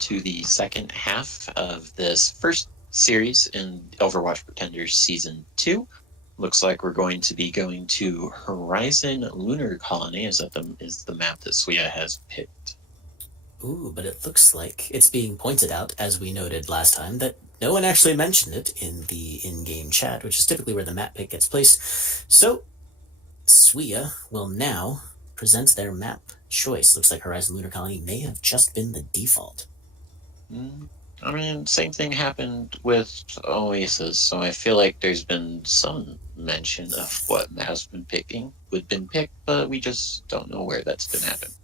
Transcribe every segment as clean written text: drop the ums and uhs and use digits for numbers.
to the second half of this first series in Overwatch Pretenders Season 2. Looks like we're going to be going to Horizon Lunar Colony. Is the map that Suya has picked? Ooh, but it looks like it's being pointed out, as we noted last time, that no one actually mentioned it in the in-game chat, which is typically where the map pick gets placed. So, Suya will now present their map choice. Looks like Horizon Lunar Colony may have just been the default. I mean, same thing happened with Oasis, so I feel like there's been some mention of what has been picked, but we just don't know where that's been happening.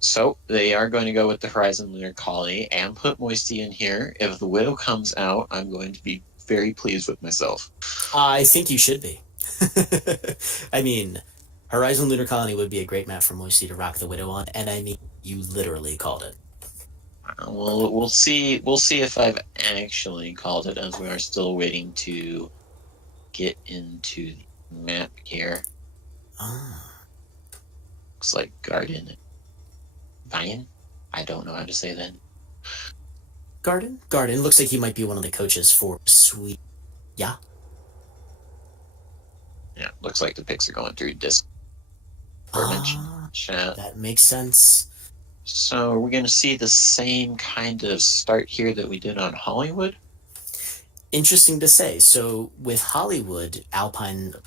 So they are going to go with the Horizon Lunar Colony and put Moisty in here. If the Widow comes out, I'm going to be very pleased with myself. I think you should be. I mean, Horizon Lunar Colony would be a great map for Moisty to rock the Widow on, and I mean, you literally called it. Well, we'll see. We'll see if I've actually called it, as we are still waiting to get into the map here. Looks like Garden. Vian? I don't know how to say that. Garden? Garden. Looks like he might be one of the coaches for Sweet. Yeah. Yeah, looks like the picks are going through Discord. Chat. That makes sense. So we're going to see the same kind of start here that we did on Hollywood? Interesting to say. So with Hollywood, Mild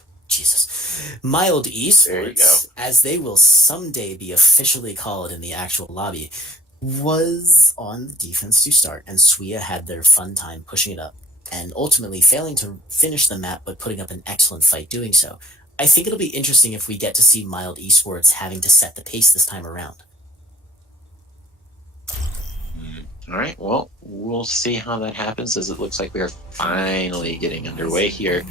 Esports, as they will someday be officially called in the actual lobby, was on the defense to start, and Suya had their fun time pushing it up, and ultimately failing to finish the map, but putting up an excellent fight doing so. I think it'll be interesting if we get to see Mild Esports having to set the pace this time around. All right, well, we'll see how that happens, as it looks like we are finally getting underway here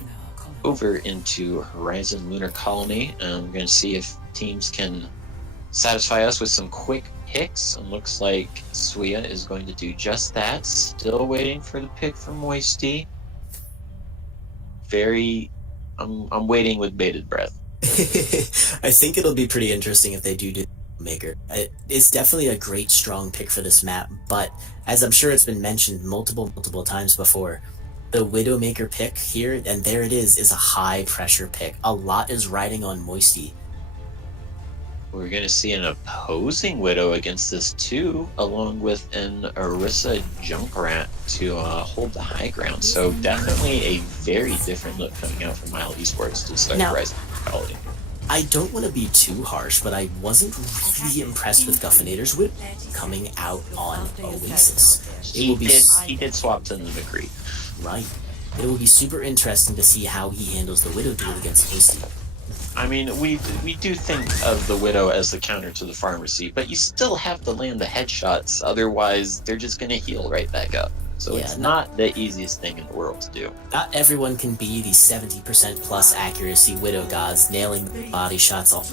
over into Horizon Lunar Colony. We're going to see if teams can satisfy us with some quick picks. And looks like Suya is going to do just that. Still waiting for the pick from Moisty. I'm waiting with bated breath. I think it'll be pretty interesting if they do Maker. It's definitely a great, strong pick for this map, but as I'm sure it's been mentioned multiple times before, the Widowmaker pick here, and there it is a high-pressure pick. A lot is riding on Moisty. We're going to see an opposing Widow against this too, along with an Orisa Junkrat to hold the high ground. So definitely a very different look coming out from Mild Esports to start Horizon Quality. I don't want to be too harsh, but I wasn't really impressed with Guffinator's Widow coming out on Oasis. He did swap to the McCree. Right. It will be super interesting to see how he handles the Widow duel against Moisty. I mean, we do think of the Widow as the counter to the Pharmacy, but you still have to land the headshots, otherwise they're just going to heal right back up. So it's not the easiest thing in the world to do. Not everyone can be the 70% plus accuracy Widow gods, nailing body shots all.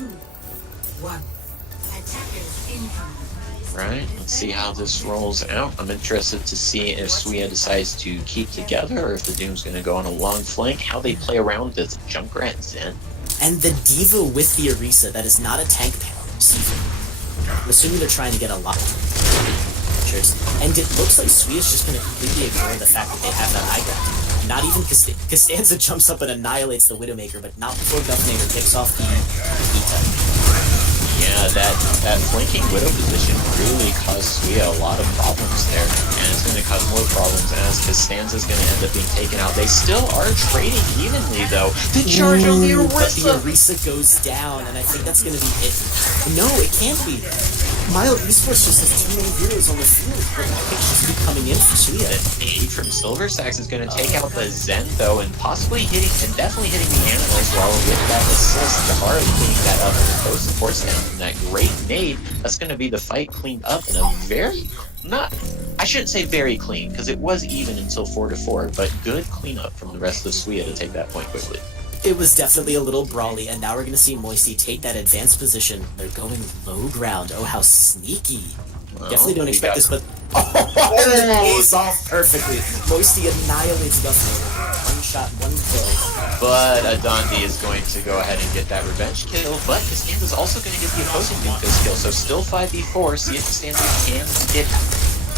Right, let's see how this rolls out. I'm interested to see if Suya decides to keep together, or if the Doom's going to go on a long flank, how they play around this Junkrat Zen. And the Diva with the Orisa, that is not a tank panel. I'm assuming they're trying to get a lot. And it looks like Suya's just going to completely ignore the fact that they have that high ground. Not even Costanza jumps up and annihilates the Widowmaker, but not before Guffinator picks off the E-type. Yeah, that flanking Widow position really caused Suya a lot of problems there, and it's going to cause more problems as Costanza's going to end up being taken out. They still are trading evenly, though. The charge on the Orisa! But the Orisa goes down, and I think that's going to be it. No, it can't be. Mild Esports just has too many heroes on the field. Great picks just keep coming in for Suya. The aid from Silver Stacks is going to take out the Zen, though, and definitely hitting the animal as well with that assist. Jahara cleaning that up, and the post force down from that great nade. That's going to be the fight cleaned up in a I shouldn't say very clean, because it was even until 4-4, but good cleanup from the rest of Suya to take that point quickly. It was definitely a little brawly, and now we're going to see Moisty take that advanced position. They're going low ground. Oh, how sneaky. Well, definitely don't expect this, but... And it pays off perfectly. Moisty annihilates Guffinator. One shot, one kill. But Adandi is going to go ahead and get that revenge kill, but Costanza's also going to get the opposing Doomfist kill, so still 5v4. See if Costanza can get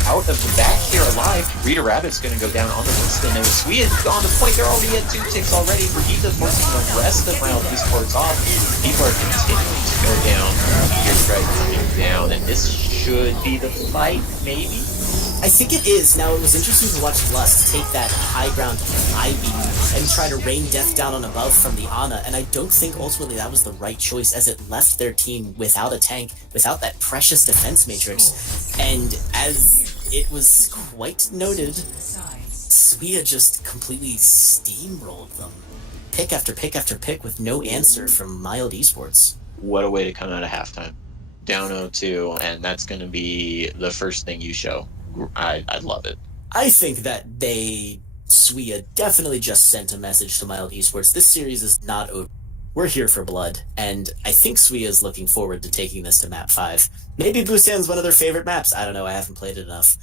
out of the back here alive. Rita Rabbit's going to go down on the Winston, and Sweet on the point. They're already at 2 ticks already. Brigitte forcing the rest of Mild Esports off. People are continuing to go down. Meteor Strike coming down, and this should be the fight, maybe? I think it is. Now, it was interesting to watch Lust take that high ground I-beam and try to rain death down on above from the Ana, and I don't think ultimately that was the right choice, as it left their team without a tank, without that precious defense matrix, and as it was quite noted, Suia just completely steamrolled them. Pick after pick after pick with no answer from Mild Esports. What a way to come out of halftime. Down 0-2, and that's going to be the first thing you show. I love it. I think that Suia definitely just sent a message to Mild Esports. This series is not over. We're here for blood, and I think Suia is looking forward to taking this to map 5. Maybe Busan's one of their favorite maps. I don't know, I haven't played it enough.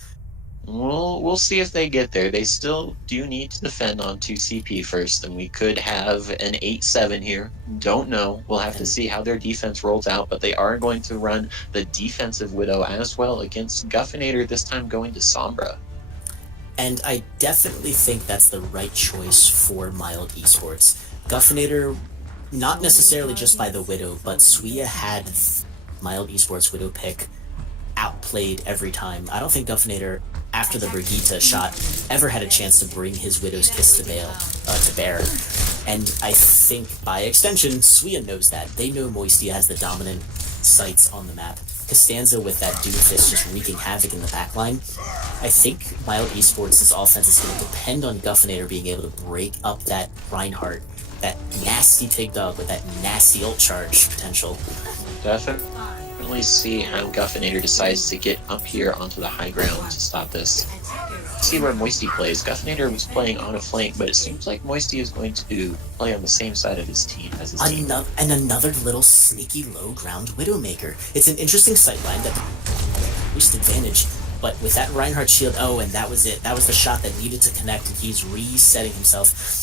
We'll see if they get there. They still do need to defend on 2 CP first, and we could have an 8-7 here. Don't know. We'll have to see how their defense rolls out, but they are going to run the defensive Widow as well against Guffinator, this time going to Sombra. And I definitely think that's the right choice for Mild Esports. Guffinator, not necessarily just by the Widow, but Suia had Mild Esports Widow pick outplayed every time. I don't think Guffinator, after the Brigitte shot, ever had a chance to bring his Widow's Kiss to bear. And I think, by extension, Suia knows that. They know Moisty has the dominant sights on the map. Costanza with that Doomfist just wreaking havoc in the backline. I think Mild Esports' offense is going to depend on Guffinator being able to break up that Reinhardt, that nasty pig dog with that nasty ult charge potential. Definitely see how Guffinator decides to get up here onto the high ground to stop this. See where Moisty plays. Guffinator was playing on a flank, but it seems like Moisty is going to play on the same side of his team as his team. And another little sneaky low ground Widowmaker. It's an interesting sightline that boost advantage, but with that Reinhardt shield, and that was it. That was the shot that needed to connect, and he's resetting himself.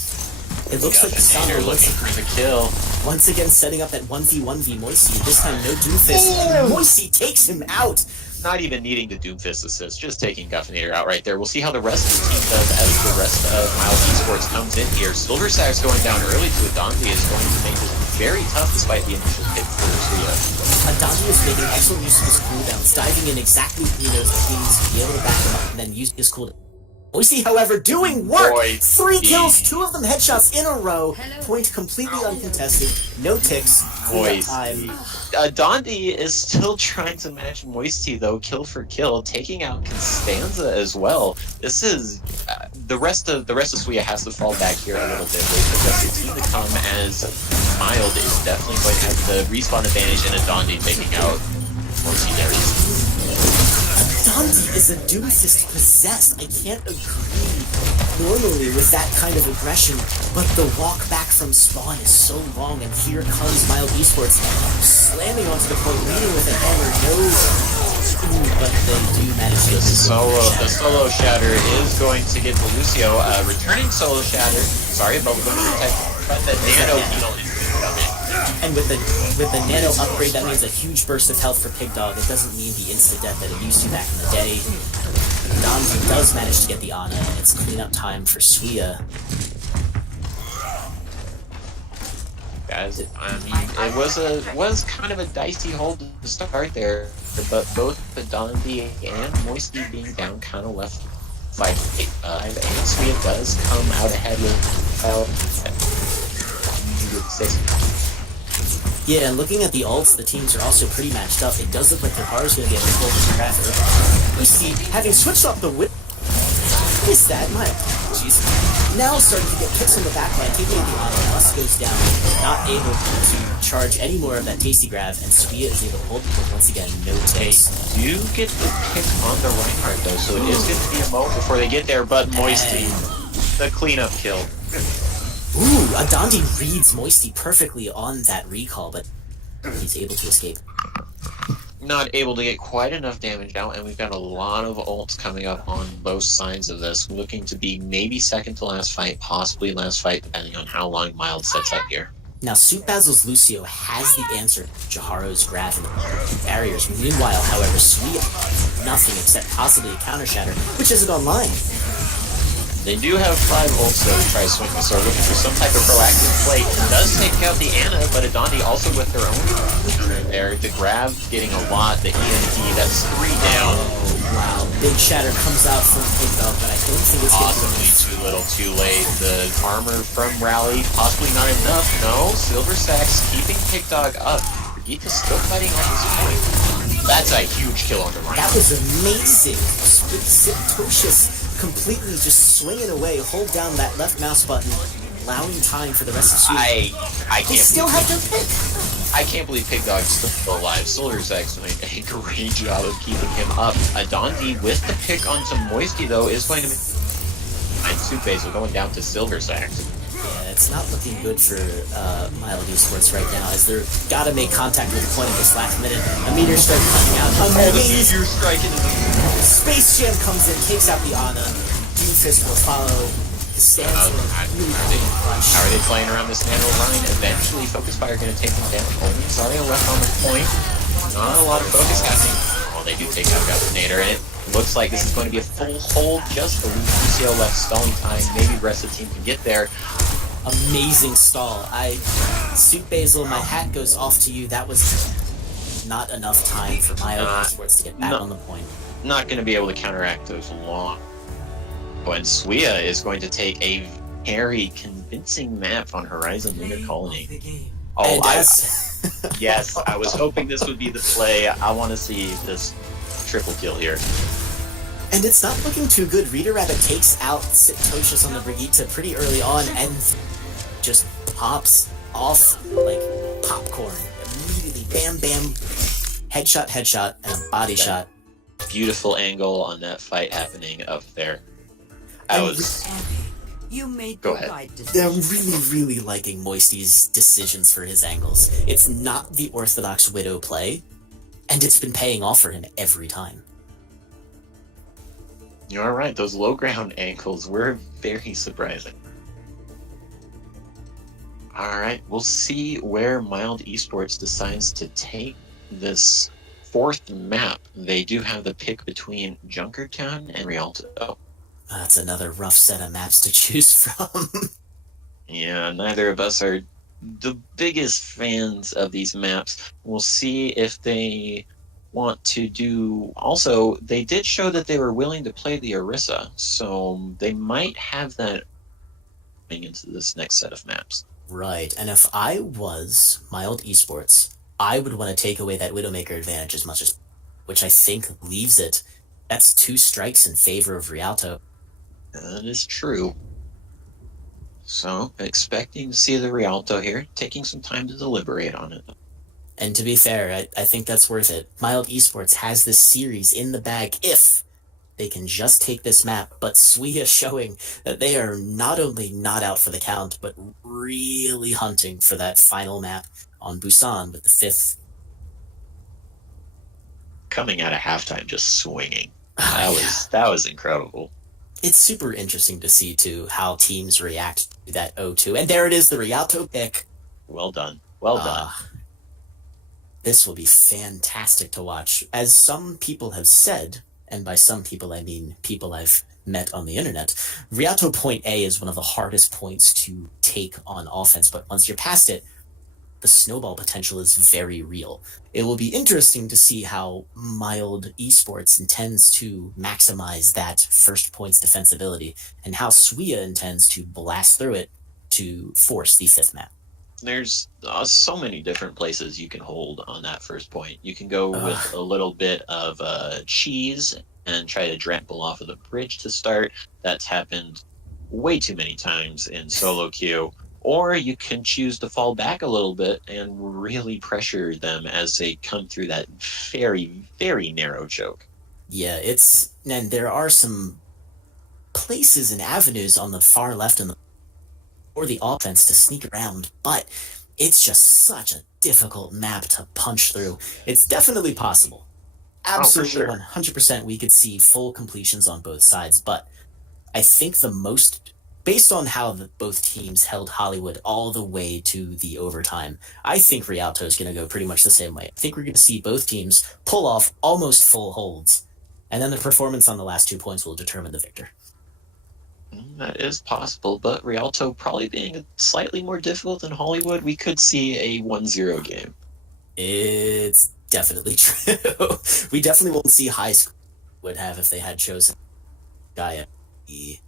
It looks like Kasama looking for the kill. Once again setting up that 1v1v Moisty. This time no Doomfist. Moisty takes him out. Not even needing the Doomfist assist, just taking Guffinator out right there. We'll see how the rest of the team does as the rest of Mild Esports comes in here. Silver Sax going down early to Adandi is going to make this very tough despite the initial pick for Suia. Adandi is making excellent use of his cooldowns, diving in exactly when he knows that he needs to be able to back him up and then use his cooldown. Moisty, however, doing work! 3 kills, 2 of them headshots in a row, point completely uncontested, no ticks, time. Dondi is still trying to match Moisty, though, kill for kill, taking out Constanza as well. This is... the rest of Suia has to fall back here a little bit, wait for the rest of the team to come, as Mild is definitely going to have the respawn advantage, and Dondi taking out Moisty there. Dondi is a Doomfist possessed. I can't agree normally with that kind of aggression, but the walk back from spawn is so long, and here comes Mild Esports slamming onto the point, leading with a hammer. But they do manage to get the solo shatter is going to get to Lucio. Returning solo shatter. Sorry about the type, but the nano heal is coming. And with the nano upgrade, that means a huge burst of health for Pig Dog. It doesn't mean the insta-death that it used to back in the day. Donzi does manage to get the Ana, and it's cleanup time for Suia. Guys, I mean, it was kind of a dicey hold to start there, but both the Dondi and Moisty being down kind of left 5-5, and Suia does come out ahead with 6. Yeah, and looking at the ults, the teams are also pretty matched up. It does look like Taharu's going to get a full traffic. We see, having switched up the whip, is that my apologies? Now starting to get picks on the backline, taking the Ana, Lust goes down, not able to charge any more of that tasty grab, and Suia is able to hold the once again, no takes. They do get the pick on the Reinhardt though, so it is going to be a moment before they get there, but Moisty, the cleanup kill. Ooh, Adandi reads Moisty perfectly on that recall, but he's able to escape. not able to get quite enough damage out, and we've got a lot of ults coming up on both sides of this, looking to be maybe second to last fight, possibly last fight, depending on how long Mild sets up here. Now, Soup Basil's Lucio has the answer to Jaharo's grab and the barriers. Meanwhile, however, Sweet nothing except possibly a counter shatter, which isn't online. They do have 5 ults though to try swing, so looking for some type of proactive play. It does take out the Ana, but Adandi also with their own there. The grab getting a lot, the ENT, that's 3 down. Wow, big shatter comes out from Pigdog, but I don't think it's possibly too little, too late. The armor from Rally, possibly not enough. No, Silver Stacks keeping Pigdog up. Brigitta's still fighting at this point. That's a huge kill on the right. That was amazing. Siptocious completely just swinging away, hold down that left mouse button, allowing time for the rest of Sweden. I can't still have their pick. I can't believe Pigdog's still alive. Silversack's doing a great job of keeping him up. Adandi with the pick onto Moisty though is going to be Soup Basil going down to Silversack. Yeah, it's not looking good for Mild Esports right now, as they're gotta make contact with the point at this last minute. A meteor strike coming out. Meteor strike Space Jam comes in, takes out the Ana. Doomfist will follow. Stands how are they playing around this Nano line? Eventually, Focus Fire going to take them down. Only Zarya left on the point. Not a lot of focus happening. Well, they do take out Gustinator, and it looks like this is going to be a full hold. Just the Lucio left stalling time. Maybe the rest of the team can get there. Amazing stall. Soup Basil, my hat goes off to you. That was not enough time for Mild Esports to get back on the point. Not going to be able to counteract those long. And Suia is going to take a very convincing map on Horizon Lunar Colony. Oh, yes, I was hoping this would be the play. I want to see this triple kill here. And it's not looking too good. Rita Rabbit takes out Siptocious on the Brigitte pretty early on and just pops off like popcorn. Immediately, bam, bam, headshot, and a body shot. Beautiful angle on that fight happening up there. You made Go ahead. I'm really liking Moisty's decisions for his angles. It's not the orthodox Widow play, and it's been paying off for him every time. You're right, those low ground angles were very surprising. Alright, we'll see where Mild Esports decides to take this 4th map. They do have the pick between Junkertown and Rialto. That's another rough set of maps to choose from. Yeah, neither of us are the biggest fans of these maps. We'll see if they want to do... Also, they did show that they were willing to play the Orisa, so they might have that going into this next set of maps. Right, and if I was Mild Esports, I would want to take away that Widowmaker advantage as much as... which I think leaves it. That's 2 strikes in favor of Rialto. That is true. So, expecting to see the Rialto here, taking some time to deliberate on it. And to be fair, I think that's worth it. Mild Esports has this series in the bag if they can just take this map, but Suia showing that they are not only not out for the count, but really hunting for that final map on Busan with the 5th. Coming out of halftime just swinging. That was incredible. It's super interesting to see, too, how teams react to that 0-2. And there it is, the Rialto pick. Well done. Well done. This will be fantastic to watch. As some people have said, and by some people I mean people I've met on the internet, Rialto Point A is one of the hardest points to take on offense, but once you're past it, the snowball potential is very real. It will be interesting to see how Mild Esports intends to maximize that first point's defensibility, and how Suia intends to blast through it to force the 5th map. There's so many different places you can hold on that first point. You can go with a little bit of cheese and try to trample off of the bridge to start. That's happened way too many times in solo queue. Or you can choose to fall back a little bit and really pressure them as they come through that very, very narrow choke. Yeah, and there are some places and avenues on the far left and for the offense to sneak around, but it's just such a difficult map to punch through. It's definitely possible. Absolutely, sure. 100% we could see full completions on both sides, but I think based on how both teams held Hollywood all the way to the overtime, I think Rialto is going to go pretty much the same way. I think we're going to see both teams pull off almost full holds, and then the performance on the last 2 points will determine the victor. That is possible, but Rialto probably being slightly more difficult than Hollywood, we could see a 1-0 game. It's definitely true. We definitely won't see high score would have if they had chosen Gaia the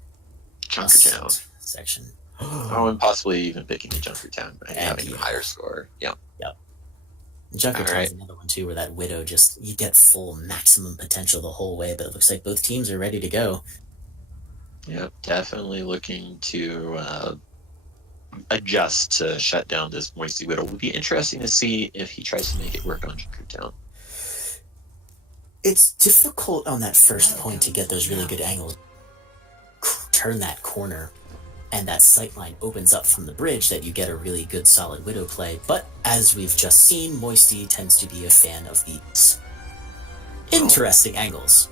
Junkertown section. And possibly even picking the Junkertown and having a higher score. Yep. Junkertown's another one too, where that Widow you get full maximum potential the whole way, but it looks like both teams are ready to go. Yep, definitely looking to adjust to shut down this Moisty Widow. It would be interesting to see if he tries to make it work on Junkertown. It's difficult on that first point to get those really good angles. Turn that corner, and that sightline opens up from the bridge that you get a really good solid Widow play, but as we've just seen, Moisty tends to be a fan of these interesting angles.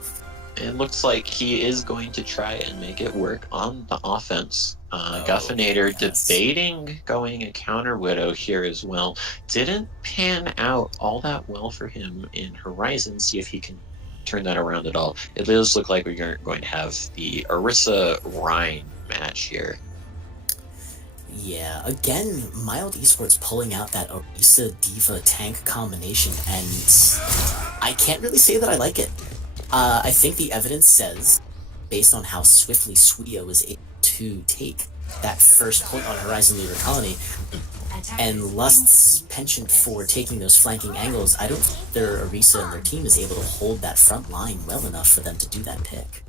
It looks like he is going to try and make it work on the offense. Guffinator debating going a counter Widow here as well. Didn't pan out all that well for him in Horizon. See if he can turn that around at all. It does look like we're going to have the Orisa Rhine match here. Yeah, again, Mild Esports pulling out that Orisa Diva tank combination, and I can't really say that I like it. I think the evidence says, based on how swiftly Suya was able to take that first point on Horizon Leader Colony, and Lust's penchant for taking those flanking angles, I don't think their Orisa and their team is able to hold that front line well enough for them to do that pick.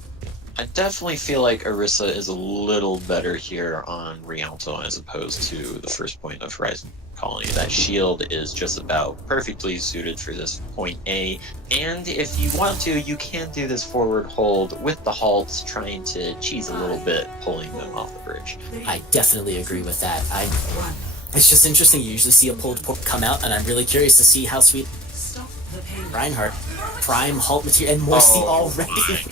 I definitely feel like Orisa is a little better here on Rialto as opposed to the first point of Horizon Colony. That shield is just about perfectly suited for this point A, and if you want to, you can do this forward hold with the halts, trying to cheese a little bit, pulling them off the bridge. I definitely agree with that. It's just interesting, you usually see a pulled port come out, and I'm really curious to see how sweet Reinhardt, prime halt material, and Moisty already hits.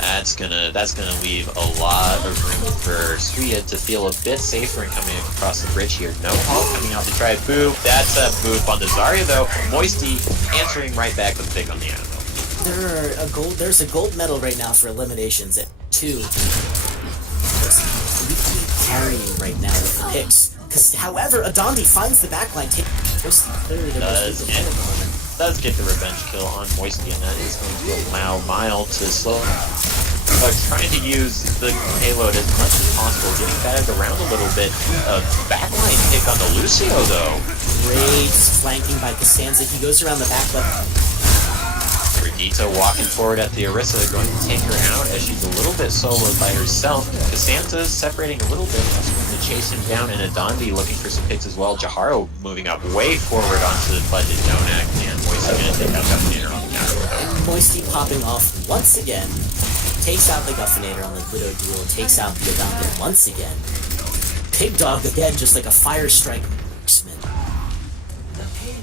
That's gonna leave a lot of room for Suya to feel a bit safer in coming across the bridge here. No halt coming out to try a boop. That's a boop on the Zarya though. Moisty answering right back with a pick on the animal. There's a gold medal right now for eliminations at 2. Carrying right now with the picks. However, Adandi finds the backline, does get the revenge kill on Moisty, and that is going to allow Mile to slow trying to use the payload as much as possible, getting batted around a little bit. Backline pick on the Lucio though. Great flanking by Costanza. He goes around the back, but Brigitte walking forward at the Orisa, going to take her out as she's a little bit soloed by herself. Costanza separating a little bit, going to chase him down, and Adandi looking for some picks as well. Jaharo moving up way forward onto the budget Donak, and Moisty going to take out Guffinator on the counter. Moisty popping off once again, takes out the Guffinator on the Widow duel, takes out the Adandi once again. Pig Dog again, just like a fire strike marksman.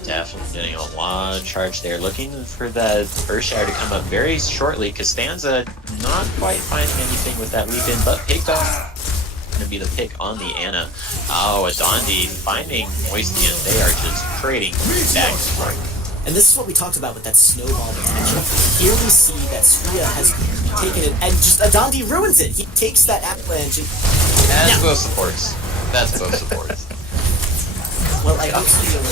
Definitely getting a lot of charge there. Looking for the first shower to come up very shortly. Costanza not quite finding anything with that leap in, but Pig Dog going to be the pick on the Ana. Oh, Adandi finding Moisty, and they are just trading back and forth. And this is what we talked about with that snowball potential. Here we see that Suya has taken it, and just Adandi ruins it. He takes that avalanche and... That's both supports. That's both supports. Well, I hope Suya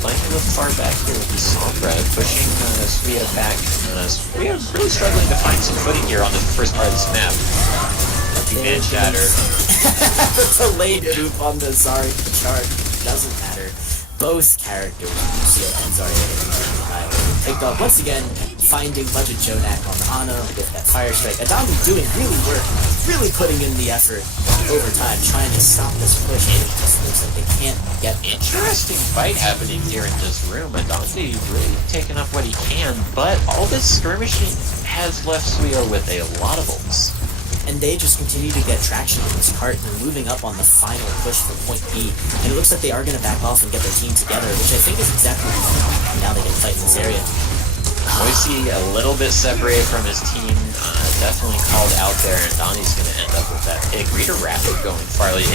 playing a little far back here with the Sombra, pushing Suya back. Suya really struggling to find some footing here on the first part of this map. Man shatter. The delayed boop on the Zarya charge doesn't matter. Both characters, Lucio and Zarya, picked up once again, finding budget Jonak on the Ana with that fire strike. Adami doing really putting in the effort over time, trying to stop this push. It just looks like they can't get it. Interesting fight happening here in this room. Adami really taking up what he can, but all this skirmishing has left Suya with a lot of ults. and they just continue to get traction on this cart. They're moving up on the final push for point B, and it looks like they are going to back off and get their team together, which I think is exactly what they want. Now they can fight in this area. Boise a little bit separated from his team, definitely called out there, and Donnie's going to end up with that pick. Rita Rapid going fairly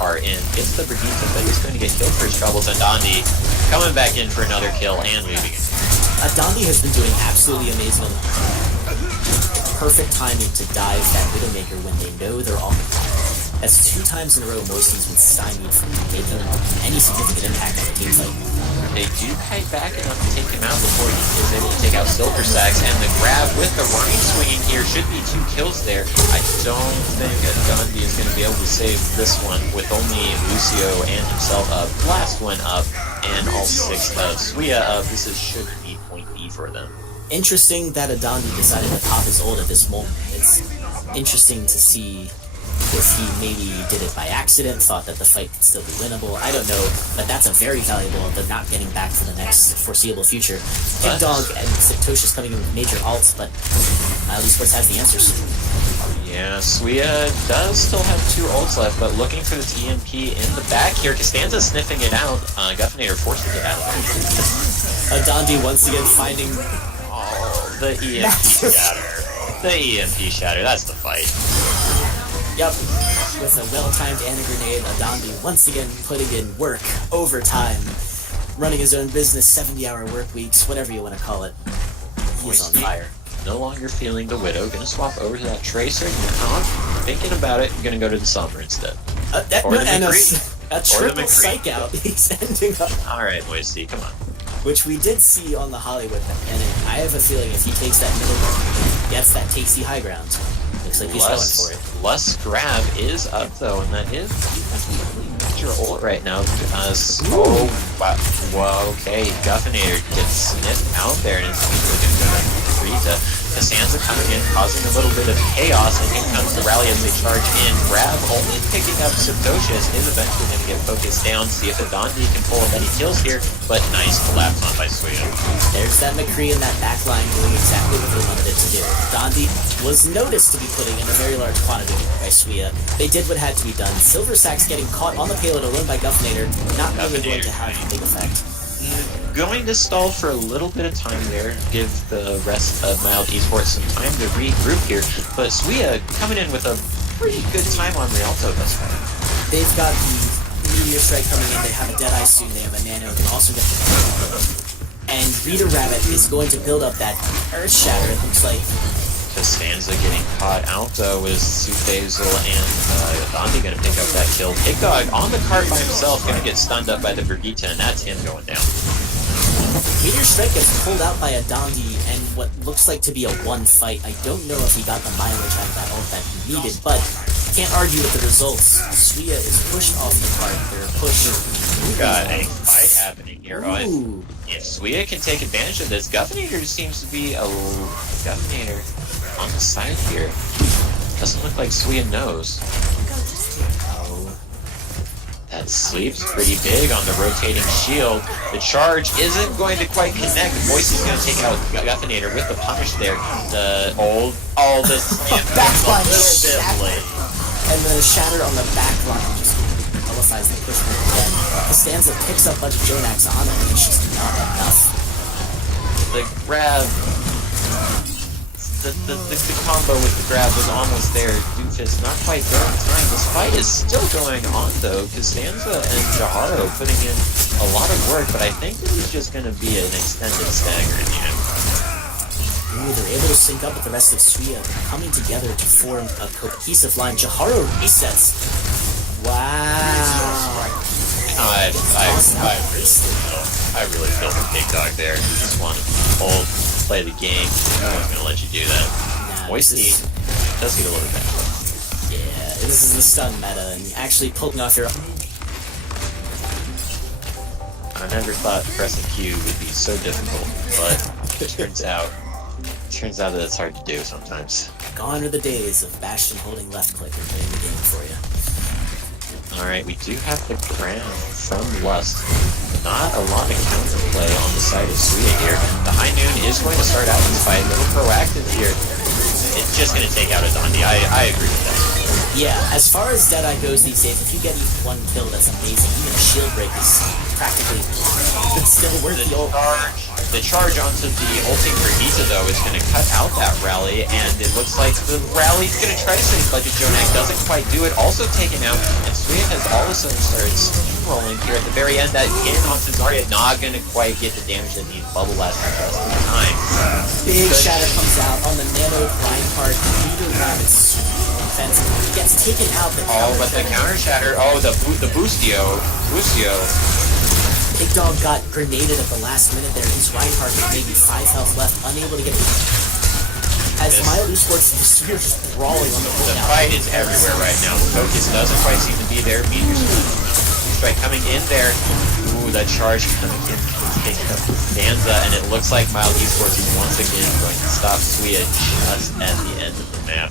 far in, gets the Brigitte, but he's going to get killed for his troubles, and Dondi coming back in for another kill and moving it. Dondi has been doing absolutely amazing. Perfect timing to dive that Widowmaker when they know they're all. That's 2 times in a row Moisty's been stymied from making any significant impact on the team fight. They do kite back enough to take him out before he is able to take out Silver Sacks, and the grab with the line swinging here should be 2 kills there. I don't think Dondi is going to be able to save this one with only Lucio and himself up, last one up, and all 6 of Suya up. This should be point B for them. Interesting that Dondi decided to pop his ult at this moment. It's interesting to see if he maybe did it by accident, thought that the fight could still be winnable. I don't know, but that's a very valuable, they're not getting back for the next foreseeable future. Big Dog and Satoshis coming in with major ults, but Esports has the answers. Yeah, Suya does still have 2 ults left, but looking for this EMP in the back here. Costanza sniffing it out. Guffinator forces it out. Dondi once again finding... Oh, the EMP shatter. The EMP shatter, that's the fight. Yep, with a well-timed anti-grenade, Dondi once again putting in work, overtime, running his own business, 70-hour work weeks, whatever you want to call it. He's on fire. No longer feeling the Widow, gonna swap over to that Tracer, not thinking about it, gonna go to the Summer instead. A triple psych out, he's ending up. Alright, Moisty, come on. Which we did see on the Hollywood, and I have a feeling if he takes that middle ground, he gets that tasty high ground. Looks like he's going for it. Lust grab is up though, and that is your ult right now. Oh, wow. Well, okay, Guffinator gets sniffed out there, and it's going to go to Rita. Costanza coming in, causing a little bit of chaos, and here comes the rally as they charge in. Grab only picking up Satoshis is eventually going to get focused down, see if Dondi can pull up any kills here, but nice collapse on by Suya. There's that McCree in that back line doing exactly what they wanted it to do. Dondi was noticed to be putting in a very large quantity by Suya. They did what had to be done. Silver Sacks getting caught on the payload alone by Guffinator, not really going to have a big effect. Going to stall for a little bit of time there, give the rest of Mild Esports some time to regroup here, but Suya coming in with a pretty good time on Rialto thus far. They've got the Meteor Strike coming in, they have a Deadeye soon, they have a Nano, they also get... And Rita Rabbit is going to build up that Earth Shatter, it looks like. Costanza getting caught out though with Sufazel and Dondi going to pick up that kill. Big Dog on the cart by himself, going to get stunned up by the Brigitte, and that's him going down. Meteor Strike gets pulled out by a Dondi and what looks like to be a 1 fight. I don't know if he got the mileage out of that ult that he needed, but can't argue with the results. Suya is pushed off the cart. They're pushed. We got a fight happening here. If Suya can take advantage of this, Guffinator seems to be a Guffinator on the side here. Doesn't look like Suya knows. That sleeps pretty big on the rotating shield. The charge isn't going to quite connect. Boise's going to take out Guffinator with the punish there. The backline and then a shatter on the back line just nullifies the push again. Costanza picks up a bunch of Jonax on it, and it's just not enough. The grab. The combo with the grab was almost there. Doofus not quite there in time. This fight is still going on though. Costanza and Jaharo putting in a lot of work, but I think this is just going to be an extended stagger in the end. Ooh, they're able to sync up with the rest of Suya, coming together to form a cohesive line. Jaharo resets. Wow. I really feel for Big Dog there. He just wanted to hold, play the game. I'm not going to let you do that. Moisty does get a little bit. Yeah, this is the stun meta, and actually pulling off your... I never thought pressing Q would be so difficult, but it turns out that it's hard to do sometimes. Gone are the days of Bastion holding left click and playing the game for you. Alright, we do have the crown from Lust. Not a lot of counterplay on the side of Suya here. The High Noon is going to start out this fight a little proactive here. it's just going to take out Adondi. I agree with that. Yeah, as far as Deadeye goes these days, if you get even one kill, that's amazing. Even a shield break is practically still worth the ult. The charge onto the ulting Brigitte, though, is going to cut out that rally, and it looks like the rally's going to try to save Budget Jonak, doesn't quite do it, also taken out, and Suya has all of a sudden started steamrolling here at the very end. That cannon onto Zarya, not going to quite get the damage that needs Bubble Blast just in time. Big shatter comes out on the Nano Reinhardt, Leader Rabbit's defense gets taken out. But the counter shatter, the Boostio. Big Dog got grenaded at the last minute there. His Reinhardt with maybe 5 health left, unable to get it. As Mild Esports, we're just brawling on the whole. The fight is everywhere right now. The focus doesn't quite seem to be there. Meteor strike coming in there. Ooh, that charge coming in to take up Danza, and it looks like Mild Esports is once again going to stop Suya just at the end of the map.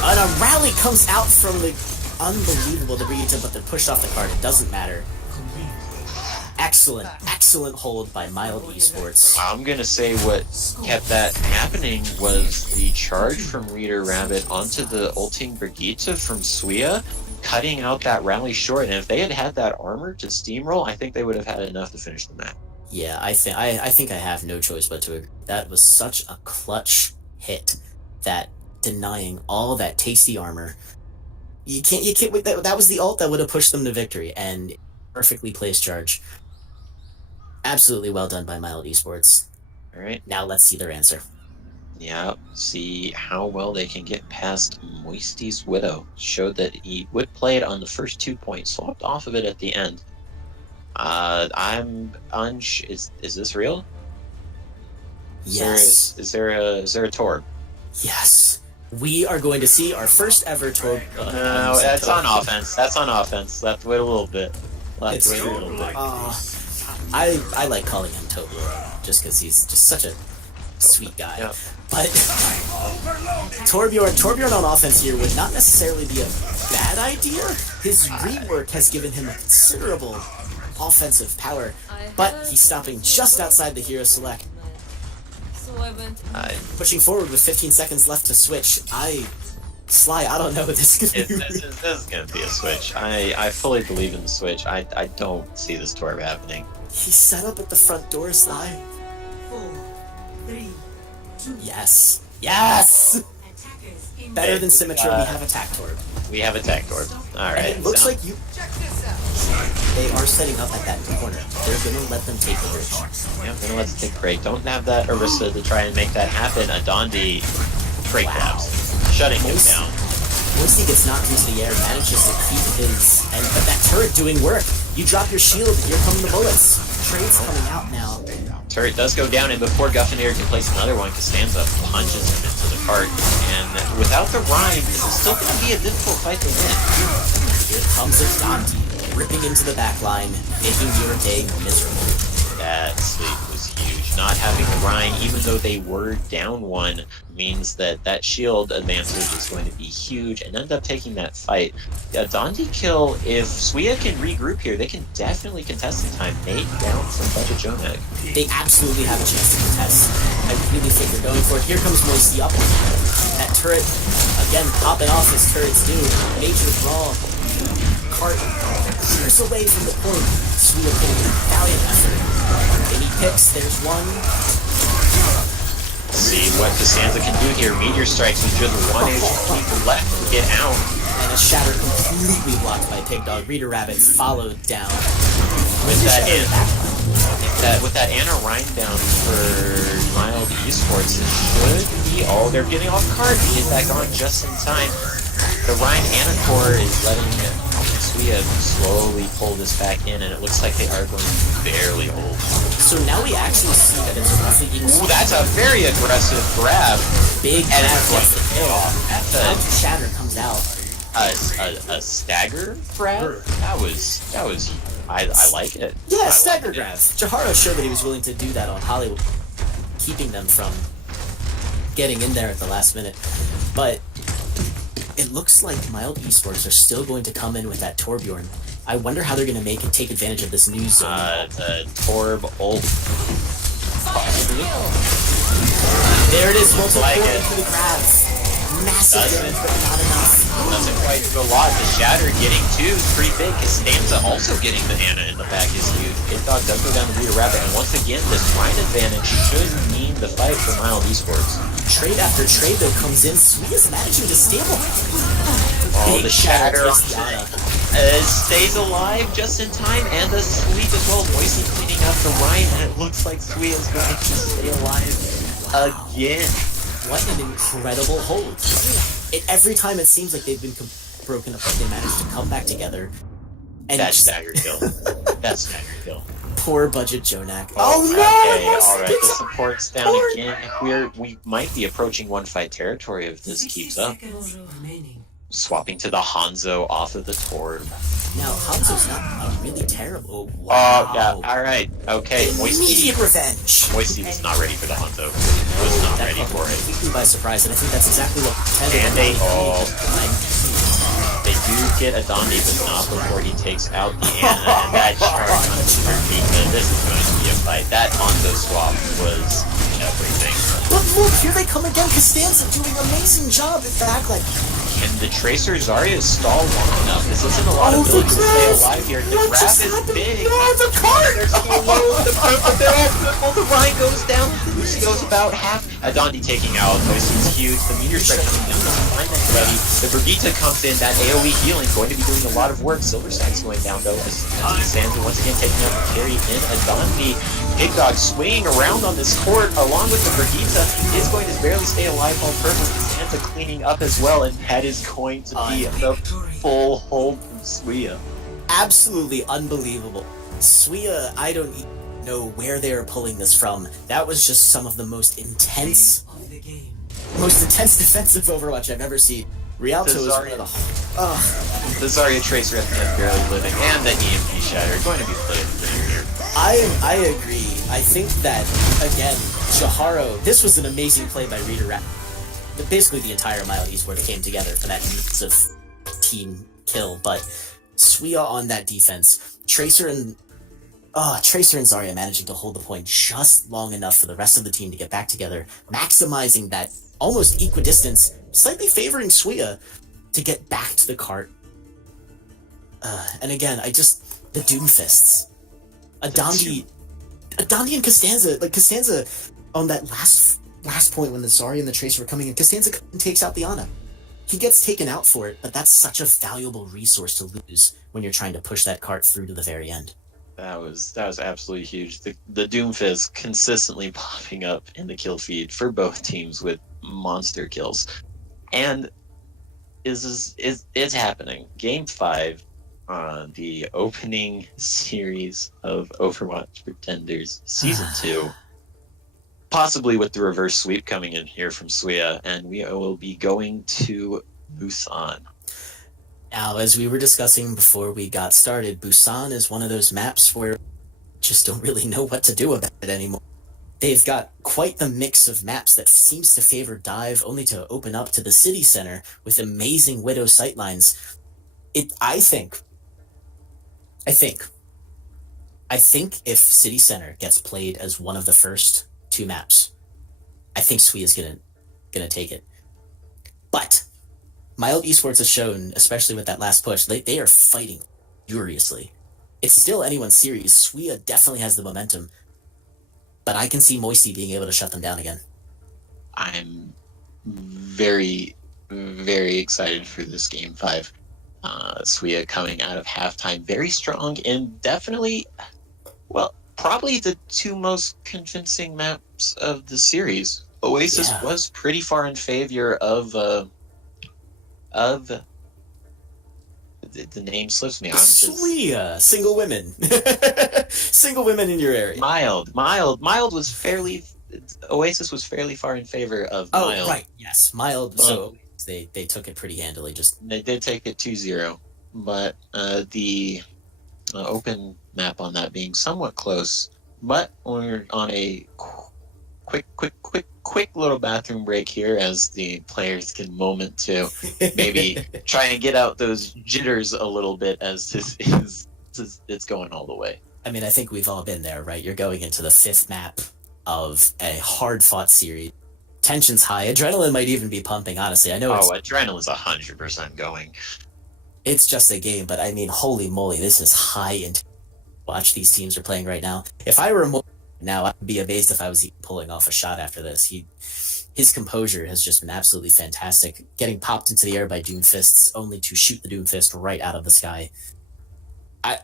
And a rally comes out from the unbelievable debris, but they're pushed off the card. It doesn't matter. Excellent hold by Mild Esports. I'm gonna say what kept that happening was the charge from Reader Rabbit onto the ulting Brigitte from Suya, cutting out that rally short. And if they had had that armor to steamroll, I think they would have had enough to finish the map. Yeah, I think I have no choice but to agree. That was such a clutch hit, that denying all that tasty armor. You can't wait. That was the ult that would have pushed them to victory, and perfectly placed charge. Absolutely well done by Mild Esports. All right, now let's see their answer. Yeah, see how well they can get past Moisty's Widow. Showed that he would play it on the first 2 points, swapped off of it at the end. I'm is this real? Yes. Is there a Torb? Yes. We are going to see our first ever Torb. No, that's on offense. That's on offense. Let's wait a little bit. Let's wait a little bit. I like calling him Torbjorn just because he's just such a sweet guy. Yep. But Torbjorn on offense here would not necessarily be a bad idea. His rework has given him considerable offensive power, but he's stopping just outside the hero select. Pushing forward with 15 seconds left to switch. Sly, I don't know what this is going to be. This is going to be a switch. I fully believe in the switch. I don't see this Torb happening. He's set up at the front door, Sly. 4, 3, 2. Yes. Yes! Better than Symmetra, we have attack Torb. We have attack Torb. Alright. And it looks like you... They are setting up at that corner. They're going to let them take the bridge. Yeah, they're going to let them take the break. Don't have that Orisa to try and make that happen. Adondi break grabs, shutting him down. Moisty gets knocked into the air, manages to keep his... But that turret doing work. You drop your shield, here come the bullets. Trade's coming out now. Turret does go down, and before Guffinator can place another one, Costanza punches him into the cart. And without the rhyme, this is still going to be a difficult fight to win. Here comes Adondi, ripping into the backline, making your day miserable. That sleep was huge. Not having the Rhine, even though they were down one, means that that shield advantage is going to be huge and end up taking that fight. The Adondi kill, if Suya can regroup here, they can definitely contest in time. Nate down from Budget Jonak. They absolutely have a chance to contest. I really think they're going for it. Here comes Moisty up. That turret, again, popping off as turrets do. Major draw. Cart years away from the point. Suya putting a valiant effort. Any picks, there's one. See what Costanza can do here. Meteor strikes with just 1 HP left to get out. And a shatter completely blocked by Pig Dog. Reader Rabbit followed down. With that Anna Rhine down for Mild Esports, it should be all. They're getting off card to get back on just in time. The Rhine Anna core is letting Suya slowly pull this back in, and it looks like they are going to barely hold. So now we actually see that it's roughly equal. Ooh, that's a very aggressive grab. Big and grab gets the kill. That's a shatter comes out. A stagger grab? That was I like it. Yeah, stagger grab. Jaharo showed that he was willing to do that on Hollywood, keeping them from getting in there at the last minute. But it looks like Mild Esports are still going to come in with that Torbjorn. I wonder how they're going to take advantage of this new zone. The Torb ult. Possibly. There it is, multiple Like like it. for the grabs. Massive Doesn't- damage, but not enough. Doesn't quite do a lot. The Shatter getting two is pretty big. Costanza also getting the Ana in the back is huge. Kid Dog does go down to Rita Rabbit, and once again, this Rhine advantage should mean the fight for Mild Esports. Trade after trade, though, comes in. Suia's managing to stabilize. Oh, Big the Shatter hits the Ana. stays alive just in time, and the sweep as well. Moisey cleaning up the Rhine, and it looks like Suia's going to stay alive again. What an incredible hold. Every time it seems like they've been broken apart, they manage to come back together. And That's stagger kill. That's stagger kill. poor budget Jonak. Okay, alright, the support's down again. We might be approaching one fight territory if this 60 keeps up. seconds remaining. Swapping to the Hanzo off of the Torb. Now, Hanzo's not really terrible. Oh, wow. Yeah, alright, okay. Moisey Immediate revenge. was not ready for the Hanzo. Was not ready for it. Completely by surprise, and I think that's exactly what And they do get a Dondi, but not before he takes out the Ana, and that charge on Superpika. This is going to be a fight. That Hanzo swap was everything. But look, here they come again. Costanza doing an amazing job at backline. Can the Tracer Zarya stall long enough? This isn't a lot of the ability to stay grab! alive here. The What grab just is happened? big. No, the cart! They're so low. They're all good. The Rhine goes down. Lucy goes about half. Dondi taking out. Moisey's huge. The meteor strike coming down. Doesn't find anybody. The Brigitte comes in. That AoE healing going to be doing a lot of work. Silver Stack's going down though. As Sansa once again taking out the carry in. Dondi. Big Dog swinging around on this court along with the Brigitte is going to barely stay alive all purpose. Sansa cleaning up as well, and that is going to be the full hold from Suia. Absolutely unbelievable. Suia, I don't know where they are pulling this from. That was just some of the most intense Of the game. defensive Overwatch I've ever seen. Rialto is one of the... The Zarya Tracer at the end barely living, and the EMP Shatter going to be played through here. I agree. I think that, again, Shaharo, this was an amazing play by Rita Rabbit. Basically the entire Mild Esports came together for that massive team kill, but Suia on that defense, Tracer and Zarya managing to hold the point just long enough for the rest of the team to get back together, maximizing that almost equidistance, slightly favoring Suia to get back to the cart. And again, the Doom Fists. Dondi and Costanza, Costanza on that last point when the Zarya and the Tracer were coming in, Costanza takes out the Ana. He gets taken out for it, but that's such a valuable resource to lose when you're trying to push that cart through to the very end. That was absolutely huge. The Doomfist consistently popping up in the kill feed for both teams with monster kills, and it's happening. Game 5, the opening series of Overwatch Pretenders Season 2. Possibly with the reverse sweep coming in here from Suia, and we will be going to Busan. Now, as we were discussing before we got started, Busan is one of those maps where just don't really know what to do about it anymore. They've got quite the mix of maps that seems to favor dive only to open up to the city center with amazing Widow sightlines. I think if City Center gets played as one of the first 2 maps, I think Suia's gonna take it. But Mild Esports has shown, especially with that last push, they are fighting furiously. It's still anyone's series. Suia definitely has the momentum, but I can see Moisey being able to shut them down again. I'm very, very excited for this Game 5. Suia coming out of halftime very strong, and definitely, well, probably the 2 most convincing maps of the series. Oasis was pretty far in favor of the name slips me. Suia, single women. Single women in your area. Mild was fairly. Oasis was fairly far in favor of Mild. Oh, right, yes, Mild. So they took it pretty handily. They did take it 2-0, but the open map on that being somewhat close. But we're on a quick little bathroom break here as the players can moment to maybe try and get out those jitters a little bit as it's going all the way. I mean, I think we've all been there, right? You're going into the 5th map of a hard-fought series. Tension's high. Adrenaline might even be pumping, honestly. I know adrenaline's 100% going. It's just a game, but I mean, holy moly, this is high intensity. Watch these teams are playing right now. If I were a now, I'd be amazed if I was even pulling off a shot after this. His composure has just been absolutely fantastic. Getting popped into the air by Doomfists, only to shoot the Doomfist right out of the sky. I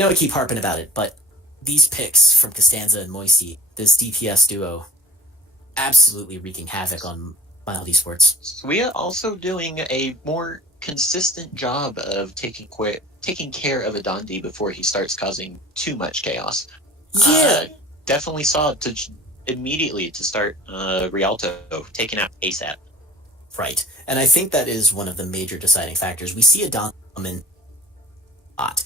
know I keep harping about it, but these picks from Costanza and Moisty, this DPS duo, absolutely wreaking havoc on Mild Esports. Suya also doing a more consistent job of taking care of Adandi before he starts causing too much chaos. Yeah, definitely saw immediately to start Rialto taken out ASAP. Right, and I think that is one of the major deciding factors. We see Adandi come in hot.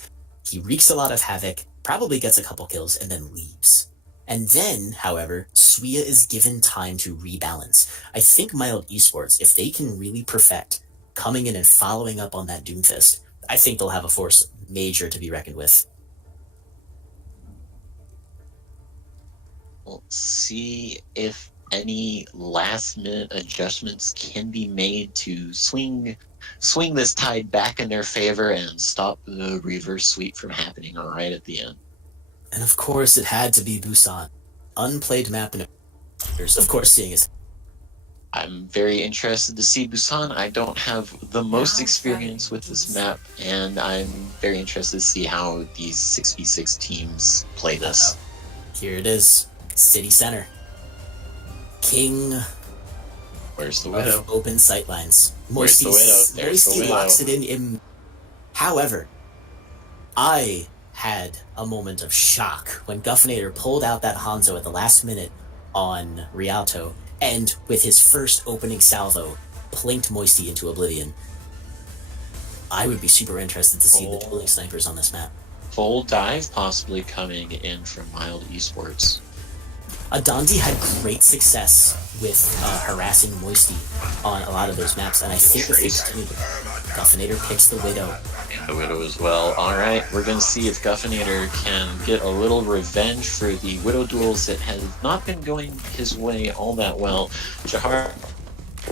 He wreaks a lot of havoc, probably gets a couple kills, and then leaves. And then, however, Suya is given time to rebalance. I think Mild Esports, if they can really perfect coming in and following up on that Doomfist, I think they'll have a force major to be reckoned with. We'll see if any last-minute adjustments can be made to swing this tide back in their favor and stop the reverse sweep from happening right at the end. And of course, it had to be Busan. Unplayed map and of course seeing his. I'm very interested to see Busan. I don't have the most experience with this map, and I'm very interested to see how these 6v6 teams play this. Here it is. City Center. King. Where's the Widow? Open sightlines. Where's the Widow? There's the Widow. Locks it in. However, I had a moment of shock when Guffinator pulled out that Hanzo at the last minute on Rialto, and with his first opening salvo, plinked Moisty into oblivion. I would be super interested to see the dueling snipers on this map. Full dive possibly coming in from Mild Esports. Adandi had great success with harassing Moisty on a lot of those maps, and I think if they continue, Guffinator picks the Widow. And the Widow as well. Alright, we're going to see if Guffinator can get a little revenge for the Widow duels that have not been going his way all that well. Jahar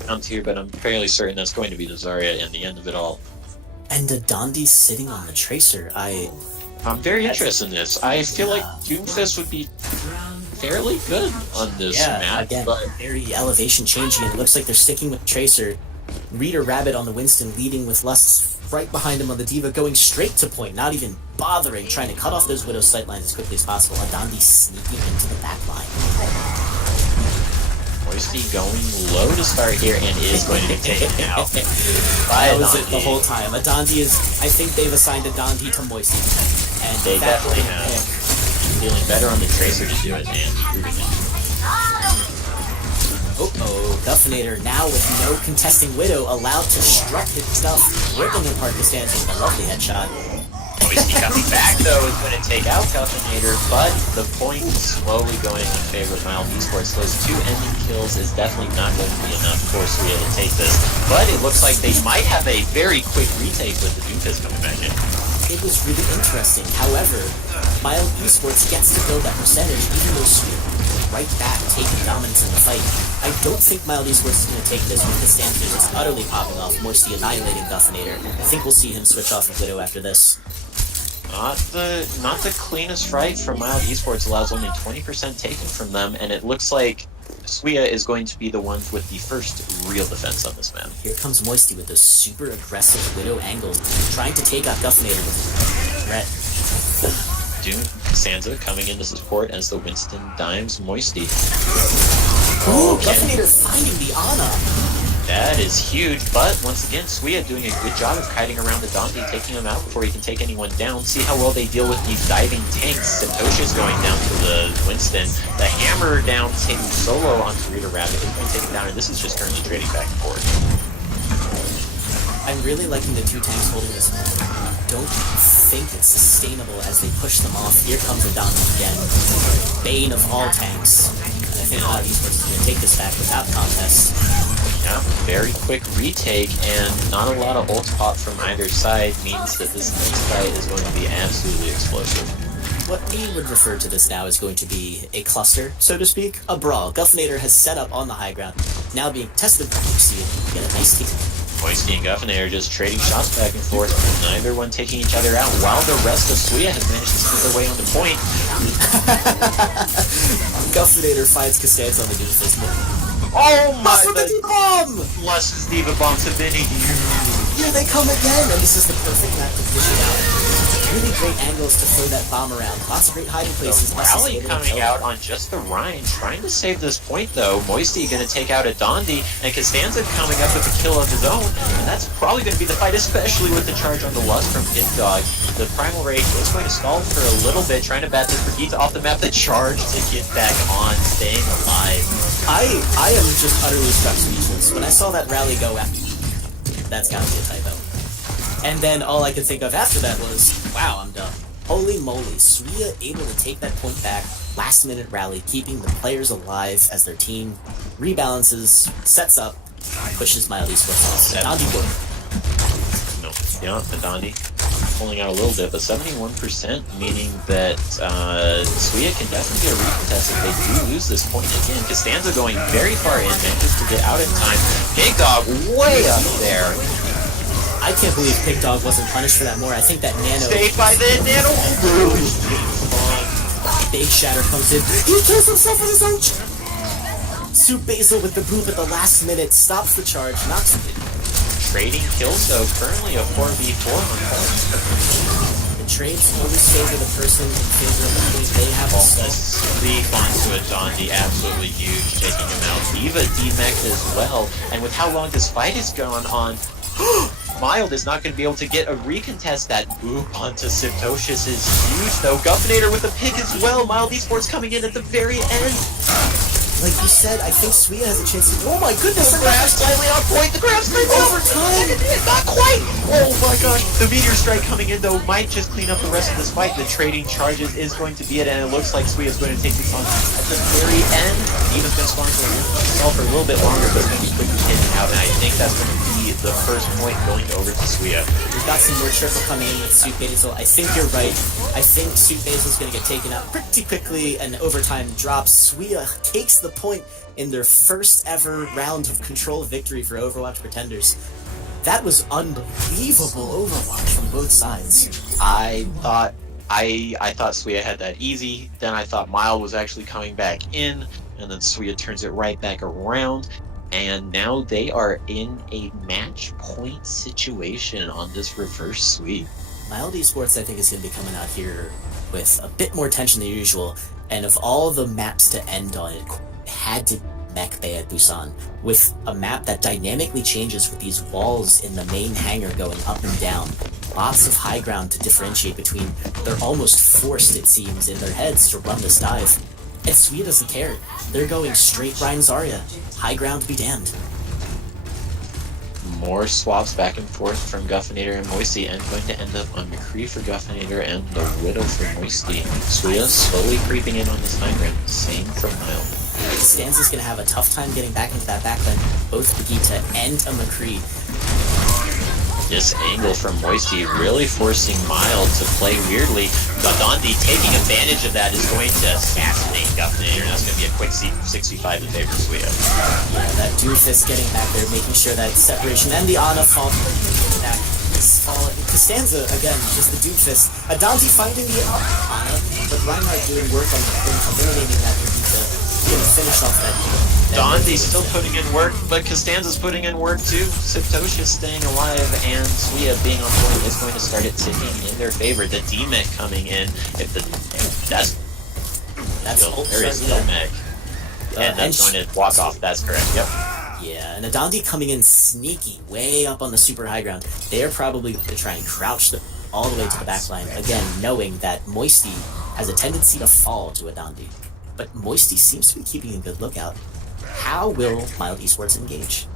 around here, but I'm fairly certain that's going to be the Zarya in the end of it all. And Adandi's sitting on the Tracer. I'm very interested in this. I feel like Doomfist would be fairly good on this map. Again, but very elevation changing, and it looks like they're sticking with Tracer. Reader Rabbit on the Winston leading with Lust right behind him on the D.Va, going straight to point, not even bothering, trying to cut off those Widow sightlines as quickly as possible. Adandi sneaking into the back line. Moisty going low to start here and is going to be taken out by That was Adandi. it the whole time. Adandi is, I think they've assigned Adandi to Moisty. And They definitely have. Feeling better on the Tracer to do it and proving it. Guffinator now with no contesting Widow, allowed to strut his stuff, ripping apart the stands with a lovely headshot. Moisty coming back though is going to take out Guffinator, but the point is slowly going in favor of Mild Esports. Those two ending kills is definitely not going to be enough for Suya to take this, but it looks like they might have a very quick retake with the Doomfist coming back in. It was really interesting. However, Mild Esports gets to build that percentage, even though Suya right back, taking dominance in the fight. I don't think Mild Esports is going to take this with the Stanford just utterly popping off, Moisty annihilating Guffinator. I think we'll see him switch off of Widow after this. Not the cleanest fight from Mild Esports, allows only 20% taken from them, and it looks like Suya is going to be the one with the first real defense on this map. Here comes Moisty with those super aggressive Widow angles, trying to take out Guffinator with threat. Doom Sansa coming into support as the Winston dimes Moisty. Ooh, Guffinator finding the Ana. That is huge, but once again, Suya doing a good job of kiting around the Dante, taking him out before he can take anyone down. See how well they deal with these diving tanks. Satoshi's going down to the Winston. The hammer down, taking solo onto Rita Rabbit. He's going to take him down, and this is just currently trading back and forth. I'm really liking the two tanks holding this one. Don't think it's sustainable as they push them off. Here comes Adani again. Bane of all tanks. And I think Mild Esports is going to take this back without contest. Yeah, very quick retake, and not a lot of ult pop from either side means that this next fight is going to be absolutely explosive. what we would refer to this now is going to be a cluster, so to speak, a brawl. Guffinator has set up on the high ground, now being tested by Moisty, and get a nice kick. Moisty and Guffinator just trading shots back and forth, neither one taking each other out, while the rest of Suya has managed to sneak their way on the point. Guffinator finds Costanza on the Doomfist. Oh my! The bomb! Lus's Diva Bombs have been huge. Here they come again, and this is the perfect map to dish it out. Really great angles to throw that bomb around. Lots of great hiding places. The rally coming out on just the Rhine, trying to save this point though. Moisty going to take out a Dondi, and Costanza coming up with a kill of his own, and that's probably going to be the fight, especially with the charge on the Lust from Pit Dog. The Primal Rage is going to stall for a little bit, trying to bat this Brigitte off the map. The charge to get back on, staying alive. I am just utterly struck speechless. When I saw that rally go after, that's gotta be a typo. And then all I could think of after that was, wow, I'm done. Holy moly, Suya able to take that point back, last minute rally, keeping the players alive as their team rebalances, sets up, pushes Mild Esports off. Dondi go. No, yeah, the Dondi pulling out a little bit, but 71%, meaning that Suya can definitely get a recontest if they do lose this point again. Costanza going very far in, manages to get out in time. Big Dog way up there. I can't believe Pig Dog wasn't punished for that more. I think that Nano... Stayed by the Nano! Big Shatter comes in. He kills himself with his own... Soup Basil with the boop at the last minute, stops the charge, knocks it in. Trading kills though, currently a 4v4 on point. The trades always favor the person in favor of the point they have a sleep onto a Dondi, absolutely huge, taking him out. Diva demeched as well, and with how long this fight has gone on, Mild is not going to be able to get a recontest. That boop onto Siptocious is huge though. Guffinator with a pick as well. Mild Esports coming in at the very end. Like you said, I think Suya has a chance to... Oh my goodness! The grab slightly on point. The grab strike overtime! Not quite! Oh my gosh! The Meteor Strike coming in though might just clean up the rest of this fight. The trading charges is going to be it, and it looks like Suya is going to take this on at the very end. Eva's been sponsoring himself for a little bit longer, but it's going to be quickly taken out, and I think that's going to be the first point going over to Suya. We've got some more triple coming in with Soup Basil. I think you're right. I think Soup Basil's going to get taken out pretty quickly, and overtime drops. Suya takes the point in their first ever round of control victory for Overwatch Pretenders. That was unbelievable Overwatch from both sides. I thought Suya had that easy, then I thought Mild was actually coming back in, and then Suya turns it right back around, and now they are in a match point situation on this reverse sweep. Mild Esports, I think, is going to be coming out here with a bit more tension than usual, and of all the maps to end on, it had to be Mech Bay at Busan, with a map that dynamically changes with these walls in the main hangar going up and down. Lots of high ground to differentiate between. They're almost forced, it seems, in their heads to run this dive. And Suya doesn't care. They're going straight Ryan Zarya. High ground be damned. More swaps back and forth from Guffinator and Moisty, and going to end up on McCree for Guffinator and the Widow for Moisty. Suya slowly creeping in on this high ground. Same for Mild. Stanza's going to have a tough time getting back into that backline. Both Brigitte and a McCree. This angle from Moisty really forcing Mild to play weirdly. Dondi taking advantage of that is going to assassinate Guffinator, and that's going to be a quick 6v5 in favor of Suya. Yeah, that Doofus getting back there, making sure that separation, and the Ana fall back. Costanza, again, just the Doofus. Dondi finding the Ana, but Reinhardt doing work on eliminating that Brigitte. Gonna finish off that. Dondi's still putting in work, but Costanza's putting in work too. Siptocious staying alive, and Suya being on point is going to start it ticking in their favor. The D-Mech coming in. If the that's there is no mech. And that's going to walk off, that's correct, yep. Yeah, and Dondi coming in sneaky, way up on the super high ground. They're probably going to try and crouch them all the way to the backline, again, knowing that Moisty has a tendency to fall to a Dondi. But Moisty seems to be keeping a good lookout. How will Mild Esports engage?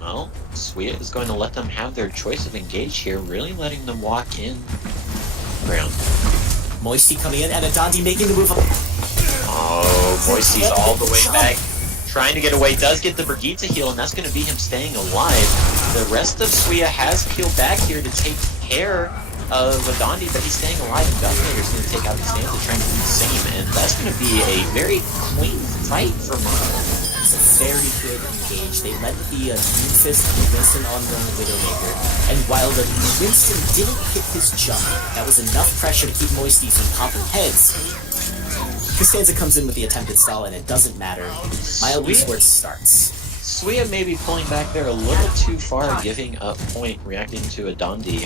Well, Suya is going to let them have their choice of engage here, really letting them walk in ground. Moisty coming in, and Dondi making the move up. Oh, Moisty's all the way back, trying to get away, does get the Brigitte to heal, and that's going to be him staying alive. The rest of Suya has peeled back here to take care of Adondi, but he's staying alive, and Duffinator's going to take out Costanza, trying to do the same, and that's going to be a very clean fight for Miles. It's a very good engage. They led with the Doomfist and Winston on the Widowmaker, and while the Winston didn't hit his jump, that was enough pressure to keep Moisty from popping heads. Costanza comes in with the attempted stall, and it doesn't matter. Mild Esports starts. Suya may be pulling back there a little too far, giving up point, reacting to a Dondi.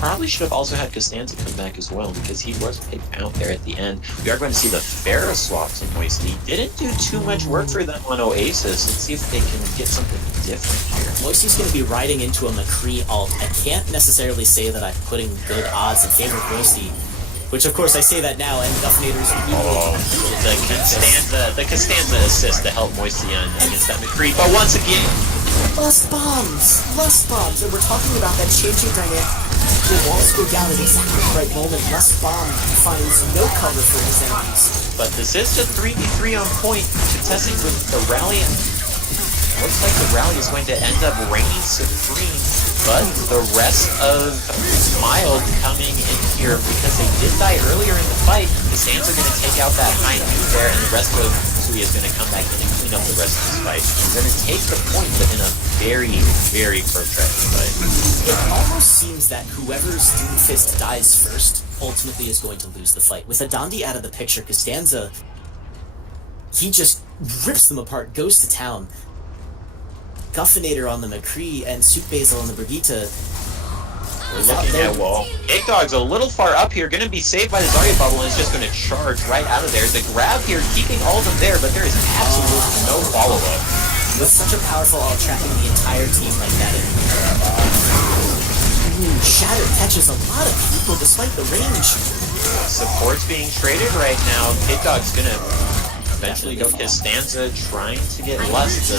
Probably should have also had Costanza come back as well, because he was picked out there at the end. We are going to see the Pharah swaps in Moisty. Didn't do too much work for them on Oasis. Let's see if they can get something different here. Moisty's going to be riding into a McCree ult. I can't necessarily say that I'm putting good odds in favor of Moisty, which of course I say that now, and Duffinator's the Costanza assist to help Moisty on against that McCree, but once again, Lust bombs, and we're talking about that changing dynamic. The walls go down at exactly the right moment. Lust bomb finds no cover for his enemies. but this is just 3v3 on point, contesting with the rally. Looks like the rally is going to end up reigning supreme, but the rest of Mild coming in here because they did die earlier in the fight. The Sands are going to take out that high note there, and the rest of Sui is going to come back in and clean up the rest of this fight. They're going to take the point, but in a very, very protracted fight. It almost seems that whoever's Doomfist dies first ultimately is going to lose the fight. With Adondi out of the picture, Costanza, he just rips them apart, goes to town. Guffinator on the McCree and Soup Basil on the Brigitte. We're looking at wall. Dog's a little far up here, going to be saved by the Zarya bubble, and is just going to charge right out of there. The grab here, keeping all of them there, but there is absolutely no follow-up. With such a powerful ult trapping the entire team like that, Shatter catches a lot of people despite the range. Support's being traded right now. Dog's going to eventually go Costanza, trying to get Lust.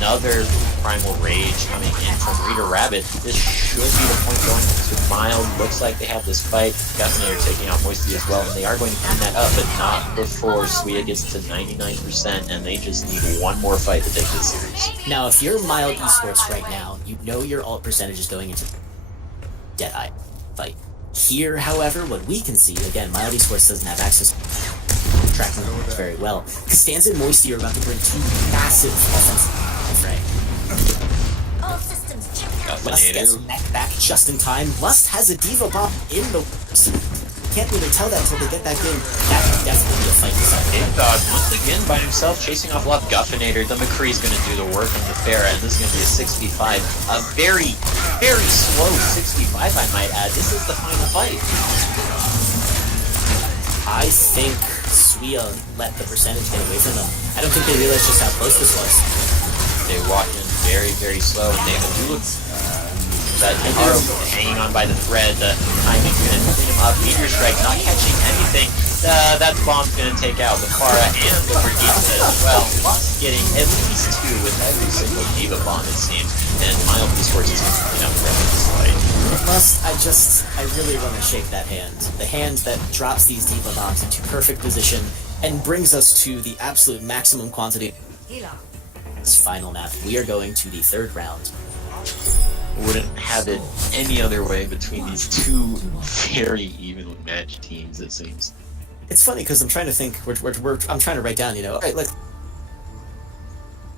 Another Primal Rage coming in from Rita Rabbit. This should be the point going to Mild. Looks like they have this fight. Guffinator taking out Moisty as well, and they are going to clean that up, but not before Suya gets to 99%, and they just need one more fight to take this series. Now, if you're Mild Esports right now, you know your ult percentage is going into Deadeye fight. Here, however, what we can see, again, Mild Esports doesn't have access to tracking very well. Costanza and Moisty are about to bring two massive offensive fray. All systems check. Lust gets neck back just in time. Lust has a Diva Bomb in the works. Can't really tell that until they get back in. That could definitely be a fight inside. Dog once again by himself, chasing off Love Guffinator. The McCree's going to do the work on the Pharah, and this is going to be a 6v5. A very, very slow 6v5, I might add. This is the final fight. I think Suya let the percentage get away from them. I don't think they realized just how close this was. They walk in very, very slow, and they do look that Haro hanging on by the thread. The timing's going to clean him up. Meteor Strike not catching anything. That bomb's going to take out the Pharah and the Brigitte as well. Lust getting at least two with every single Diva Bomb, it seems. And Mild Esports is going to clean up the rest of this fight. Lust, I really want to shake that hand. The hand that drops these Diva Bombs into perfect position and brings us to the absolute maximum quantity. Healer. This final map, we are going to the third round. Wouldn't have it any other way between these two very evenly matched teams, it seems. It's funny because I'm trying to think. I'm trying to write down. All right, like,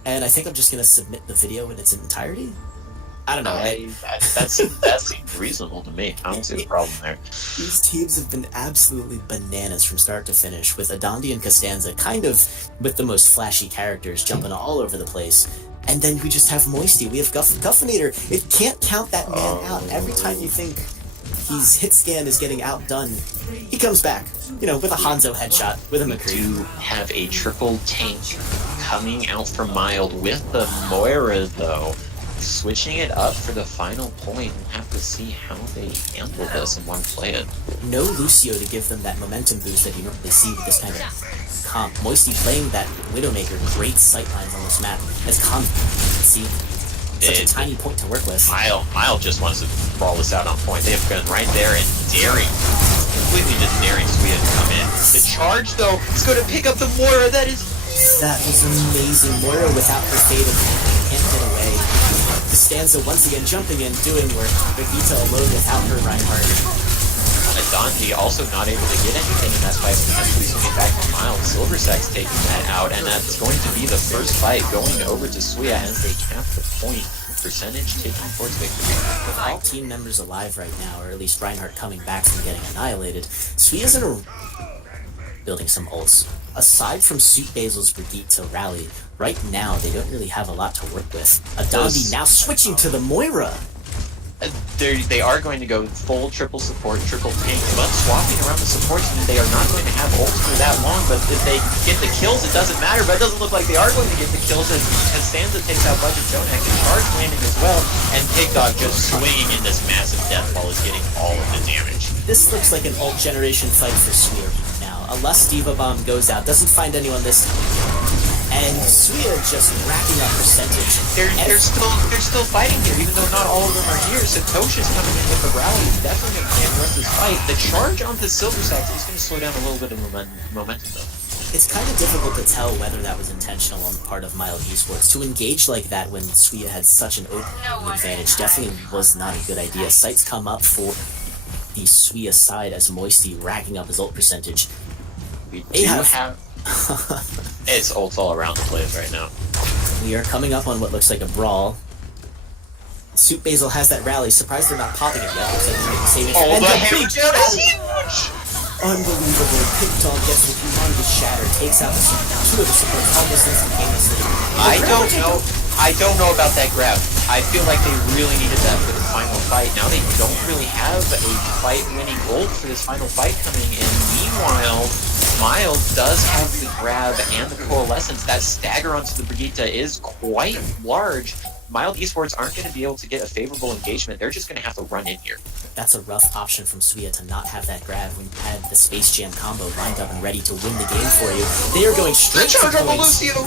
and I think I'm just gonna submit the video in its entirety. I don't know. That seems reasonable to me. I don't see the problem there. These teams have been absolutely bananas from start to finish, with Adondi and Costanza kind of with the most flashy characters jumping all over the place. And then we just have Moisty. We have Guffinator. It can't count that man out. Every time you think his hit scan is getting outdone, he comes back, with a Hanzo headshot, with a McCree. To have a triple tank coming out from Mild with the Moira, though. Switching it up for the final point. We'll have to see how they handle this and want to play it. No Lucio to give them that momentum boost that you normally see with this kind of comp. Moisty playing that Widowmaker, great sightlines on this map, as comp. See, such a tiny point to work with. Mild just wants to brawl this out on point. They have a gun right there and daring. Completely just daring Suya to come in. The charge, though, is going to pick up the Moira. That was amazing. Moira without her fade can't get away. Costanza once again jumping in, doing work. Brigitte alone without her Reinhardt. Dondi also not able to get anything, and that's why it's potentially swinging back to Miles. Silversack's taking that out, and that's going to be the first fight going over to Suya as they cap the point percentage taking towards victory. With all team members alive right now, or at least Reinhardt coming back from getting annihilated, Suya's in a building some ults. Aside from Suit Basil's Brigitte to rally, right now they don't really have a lot to work with. Adandi now switching to the Moira. They are going to go full triple support, triple tank, but swapping around the supports, and they are not going to have ults for that long, but if they get the kills, it doesn't matter, but it doesn't look like they are going to get the kills as Sansa takes out Budget Jonak, and Charge landing as well, and Pigdog just swinging in this massive death ball is getting all of the damage. This looks like an ult generation fight for Suya now. Unless Diva Bomb goes out, doesn't find anyone this time. And Suya just racking up percentage. They're still fighting here, even though not all of them are here. Satoshi's coming in with the rally. He's definitely going to can run this fight. The charge onto Silversack is going to slow down a little bit of momentum, though. It's kind of difficult to tell whether that was intentional on the part of Mild Esports. To engage like that when Suya had such an open advantage definitely was not a good idea. Sights come up for the Suya side as Moisty racking up his ult percentage. We do have... It's ults all around the place right now. We are coming up on what looks like a brawl. Suit Basil has that rally. Surprised they're not popping it yet. Looks like he's making saving. Oh, and the big hammer down is huge! Unbelievable. Pigdog gets the humongous shatter, takes out two of the supports almost instantaneously. I don't know about that grab. I feel like they really needed that for the final fight. Now they don't really have a fight-winning ult for this final fight coming in. Meanwhile, Miles does have the grab and the coalescence. That stagger onto the Brigitte is quite large. Mild Esports aren't going to be able to get a favorable engagement. They're just going to have to run in here. That's a rough option from Suya to not have that grab when you had the Space Jam combo lined up and ready to win the game for you. They are going straight to points. Lucio!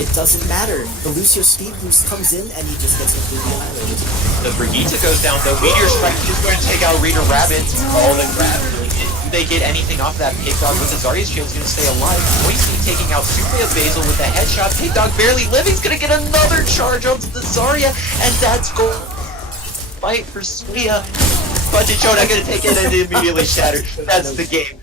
It doesn't matter. The Lucio speed boost comes in and he just gets completely annihilated. The Brigitte goes down though. Meteor Strike is going to take out Reader Rabbit. Oh, the grab really did. Do they get anything off of that? Pigdog with the Zarya's shield is going to stay alive. Moisty taking out Super Basil with a headshot. Pigdog barely living. He's going to get another charge onto the Zarya, and that's goal. Fight for Suya. Budget Jonak going to take it and immediately shattered. That's the game.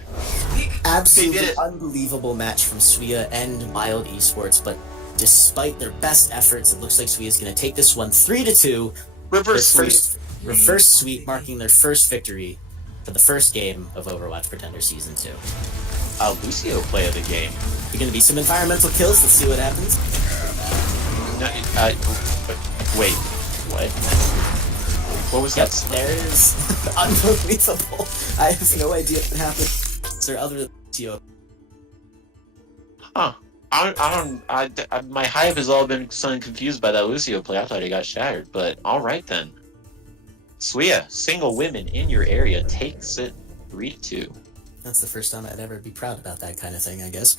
Absolutely unbelievable match from Suya and Mild Esports, but despite their best efforts, it looks like Suya is going to take this one 3-2. Reverse sweep, marking their first victory for the first game of Overwatch Pretender Season 2. Lucio play of the game. There's going to be some environmental kills. Let's see what happens. No, wait, what? What was that? There's unbelievable. I have no idea what happened. Is there other Lucio? Huh. My hype has all been so confused by that Lucio play. I thought he got shattered, but alright then. Suya, single women in your area, takes it 3-2. That's the first time I'd ever be proud about that kind of thing, I guess.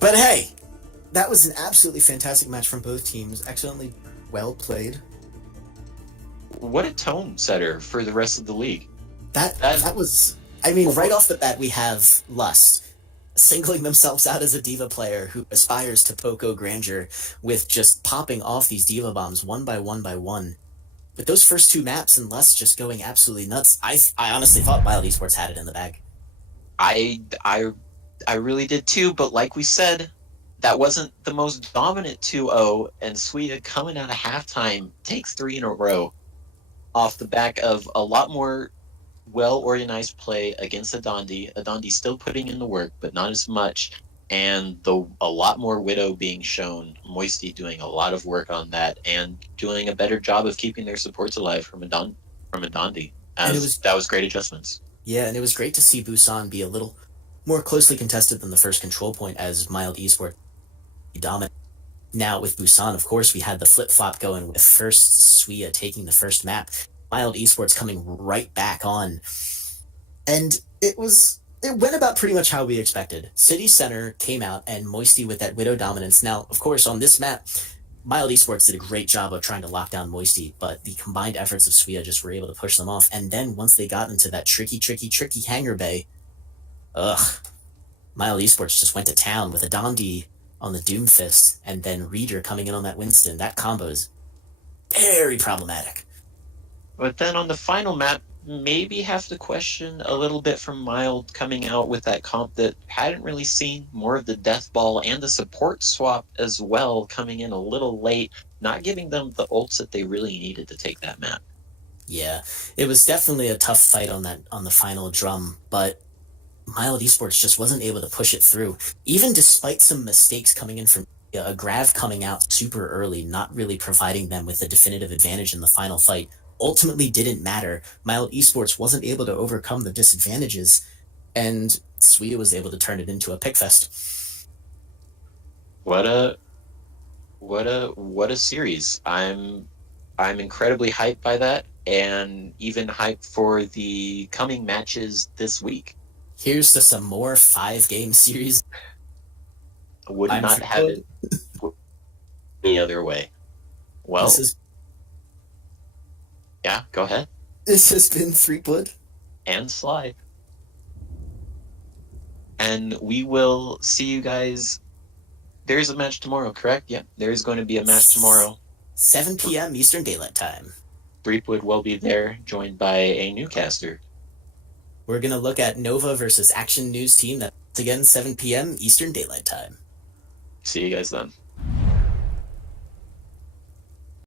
But hey, that was an absolutely fantastic match from both teams. Excellently well played. What a tone setter for the rest of the league. That was... I mean, right off the bat, we have Lust singling themselves out as a diva player who aspires to Poco grandeur with just popping off these diva bombs one by one by one. With those first two maps and Lust just going absolutely nuts, I honestly thought Mild Esports had it in the bag. I really did too, but like we said, that wasn't the most dominant 2-0, and Suya coming out of halftime takes 3 in a row off the back of a lot more well-organized play against Adandi. Adandi still putting in the work, but not as much, and a lot more Widow being shown. Moisty doing a lot of work on that, and doing a better job of keeping their supports alive from Adandi. That was great adjustments. Yeah, and it was great to see Busan be a little more closely contested than the first control point as Mild Esports dominant. Now with Busan, of course, we had the flip-flop going with first Suya taking the first map, Mild Esports coming right back on. And it went about pretty much how we expected. City Center came out and Moisty with that Widow dominance. Now, of course, on this map, Mild Esports did a great job of trying to lock down Moisty, but the combined efforts of Suya just were able to push them off. And then once they got into that tricky hangar bay, Mild Esports just went to town with a Dondi on the Doomfist and then Reader coming in on that Winston. That combo is very problematic. But then on the final map, maybe have to question a little bit from Mild coming out with that comp that hadn't really seen more of the death ball and the support swap as well, coming in a little late, not giving them the ults that they really needed to take that map. Yeah, it was definitely a tough fight on the final drum, but Mild Esports just wasn't able to push it through, even despite some mistakes coming in from a Grav coming out super early, not really providing them with a definitive advantage in the final fight. Ultimately, didn't matter. Mild Esports wasn't able to overcome the disadvantages, and Suya was able to turn it into a pickfest. What a series! I'm incredibly hyped by that, and even hyped for the coming matches this week. Here's to some more 5-game series. Would not have it any other way. Well, yeah, go ahead. This has been Threepwood and Slide. And we will see you guys. There's a match tomorrow, correct? Yeah, there's going to be a match tomorrow. 7 p.m. Eastern Daylight Time. Threepwood will be there, joined by a newcaster. We're going to look at Nova versus Action News Team. That's again 7 p.m. Eastern Daylight Time. See you guys then.